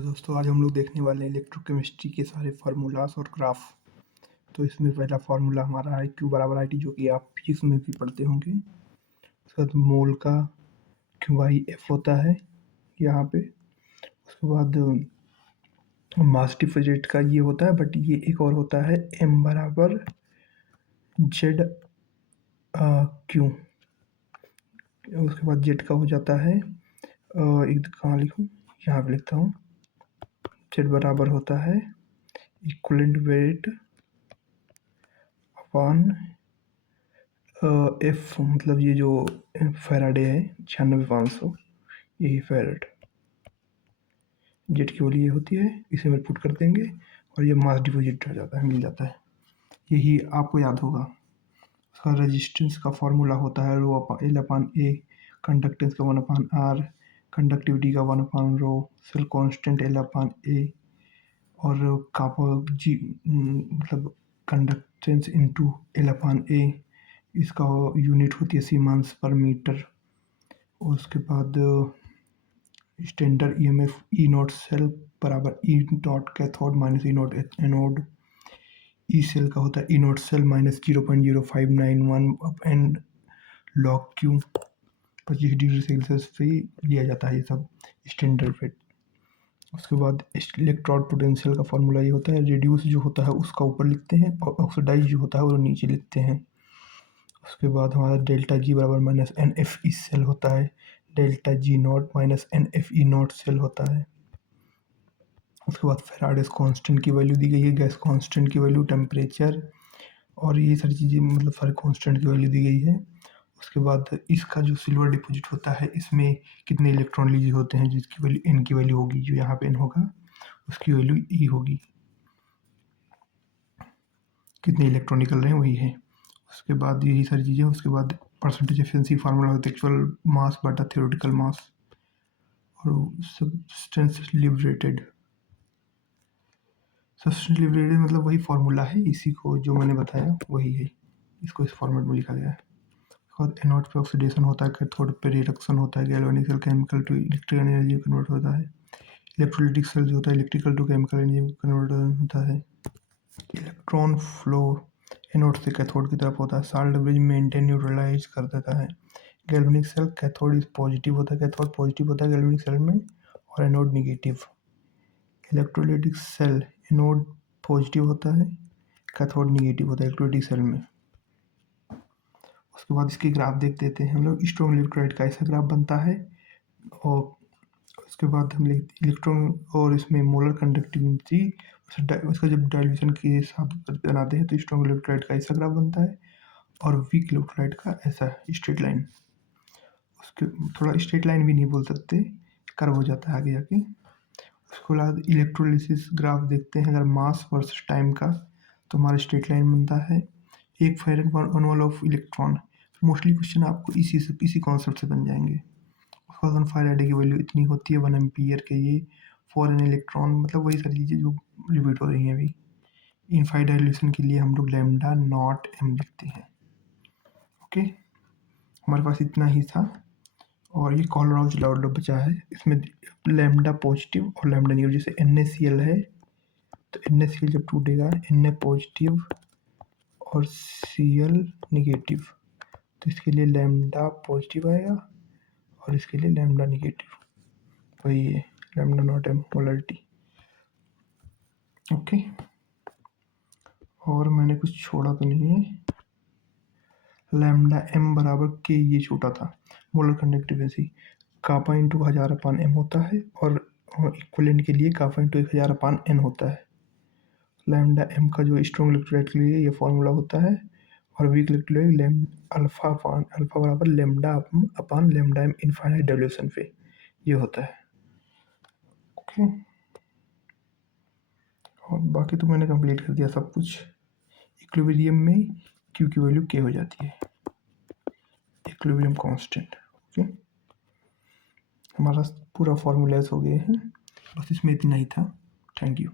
दोस्तों आज हम लोग देखने वाले हैं इलेक्ट्रोकेमिस्ट्री के सारे फार्मूलास और ग्राफ। तो इसमें पहला फार्मूला हमारा है Q बराबर आई टी, जो कि आप फिजिक्स में भी पढ़ते होंगे। उसके बाद मोल का QIF होता है यहाँ पे। उसके बाद मास डिफिजिट का ये होता है, बट ये एक और होता है M बराबर Z Q। उसके बाद Z का हो जाता है एक कहाँ लिखूँ, यहाँ पे लिखता हूँ। Z बराबर होता है इक्वलेंट वेट अपॉन एफ, मतलब ये जो फैराडे है 96,500, यही फैराड। जेट की वैल्यू ये होती है, इसे में पुट कर देंगे और ये मास डिपॉजिट हो जाता है, मिल जाता है। यही आपको याद होगा। उसका रेजिस्टेंस का फॉर्मूला होता है रो एल अपान ए, कंडक्टेंस का 1/r, कंडक्टिविटी का 1/रो, cell constant l upon a, और कापा जी मतलब conductance into l upon a. इसका यूनिट होती है सीमेंस पर मीटर। उसके बाद standard EMF E not cell बराबर E not cathode minus E not anode. E cell का होता है E not cell minus 0.0591 and log Q. 25 degree Celsius पे लिया जाता है ये सब स्टैंडर्ड वेट। उसके बाद इलेक्ट्रोड पोटेंशियल का फॉर्मूला ये होता है, रिड्यूस जो होता है उसका ऊपर लिखते हैं और ऑक्सीडाइज जो होता है वो नीचे लिखते हैं। उसके बाद हमारा डेल्टा जी बराबर minus n F E cell होता है, delta G naught minus n F E not cell होता है। उसके बाद फेराडेस कांस्टेंट की वैल्यू दी गई है, गैस कांस्टेंट की वैल्यू, टेम्परेचर और ये सारी चीज़ें, मतलब सारे कांस्टेंट की वैल्यू दी गई है। उसके बाद इसका जो सिल्वर डिपॉजिट होता है, इसमें कितने इलेक्ट्रॉन लीजिए होते हैं, जिसकी वैल्यू एन की वैल्यू होगी, जो यहाँ पे एन होगा उसकी वैल्यू ई होगी। कितने इलेक्ट्रॉन निकल रहे हैं वही है। उसके बाद यही सारी चीज़ें। उसके बाद परसेंटेज एफिशिएंसी फार्मूला होता है एक्चुअल मास बटा थ्योरेटिकल मास, और सब्सटेंस लिबरेटेड। सब्सटेंस लिबरेटेड मतलब वही फार्मूला है, इसी को जो मैंने बताया वही है, इसको इस फॉर्मेट में लिखा गया है। और एनोड पे ऑक्सीडेशन होता है, कैथोड पे रिडक्शन होता है, galvanic cell chemical to electrical energy convert होता है, इलेक्ट्रोलाइटिक सेल जो होता है electrical to chemical energy convert होता है। इलेक्ट्रॉन फ्लो एनोड से कैथोड की तरफ होता है, साल्ट ब्रिज मेंटेन न्यूट्रलाइज कर देता है। Galvanic cell cathode is positive होता है, कैथोड पॉजिटिव होता है गैल्वेनिक सेल में, और anode negative. Electrolytic cell anode positive होता है, कैथोड निगेटिव होता है इलेक्ट्रोलाइटिक सेल में। उसके बाद इसकी ग्राफ देख देते हैं हम लोग। स्ट्रॉन्ग इलेक्ट्रोलाइट का ऐसा ग्राफ बनता है, और उसके बाद हम इलेक्ट्रॉन और इसमें मोलर कंडक्टिविटी, उसका जब डाइल्यूशन के साथ बनाते हैं तो स्ट्रॉन्ग इलेक्ट्रोलाइट का ऐसा ग्राफ बनता है, और वीक इलेक्ट्रोलाइट का ऐसा स्ट्रेट लाइन। उसके थोड़ा स्ट्रेट लाइन भी नहीं बोल सकते, कर्व हो जाता है आगे जाके। उसके बाद इलेक्ट्रोलिसिस ग्राफ देखते हैं, अगर मास वर्सेस टाइम का, तो हमारा स्ट्रेट लाइन बनता है। एक फेरेड पर mole of electron, mostly question आपको इसी कॉन्सेप्ट से बन जाएंगे। वन फैराडे की वैल्यू इतनी होती है, 1 एम्पियर के ये फॉर एन इलेक्ट्रॉन, मतलब वही सारी चीज़ें जो रिपीट हो रही हैं अभी। इनफाइनाइट डाइल्यूशन के लिए हम लोग लैम्डा नॉट एम लिखते हैं। ओके, हमारे पास इतना ही था, और ये कोलराउज लॉ बचा है। इसमें लैम्डा पॉजिटिव और लैम्डा नेगेटिव, जैसे NaCl है तो NaCl जब टूटेगा Na पॉजिटिव और Cl निगेटिव, तो इसके लिए लैम्डा पॉजिटिव आएगा और इसके लिए लैम्डा निगेटिव, वही है lambda naught m molarity. Okay, और मैंने कुछ छोड़ा तो नहीं है। लैम्डा एम बराबर के, ये छोटा था। Molar conductivity kappa into 1000/m होता है, और इक्विवेलेंट के लिए कापा इंटू 1000/n होता है। लैम्डा एम का जो स्ट्रॉन्ग इलेक्ट्रोलाइट के लिए ये फॉर्मूला होता है, और वीक इलेक्ट्रोलाइट अल्फा बराबर लैम्डा अपान लैम्डा एम इनफाइनाइट डाइल्यूशन पे ये होता है। ओके, और बाकी तो मैंने कंप्लीट कर दिया सब कुछ। इक्विलिब्रियम में क्यू की वैल्यू के हो जाती है, इक्विलिब्रियम कांस्टेंट। ओके, हमारा पूरा फॉर्मूलाज हो गए हैं, बस इसमें इतना ही था। Thank you.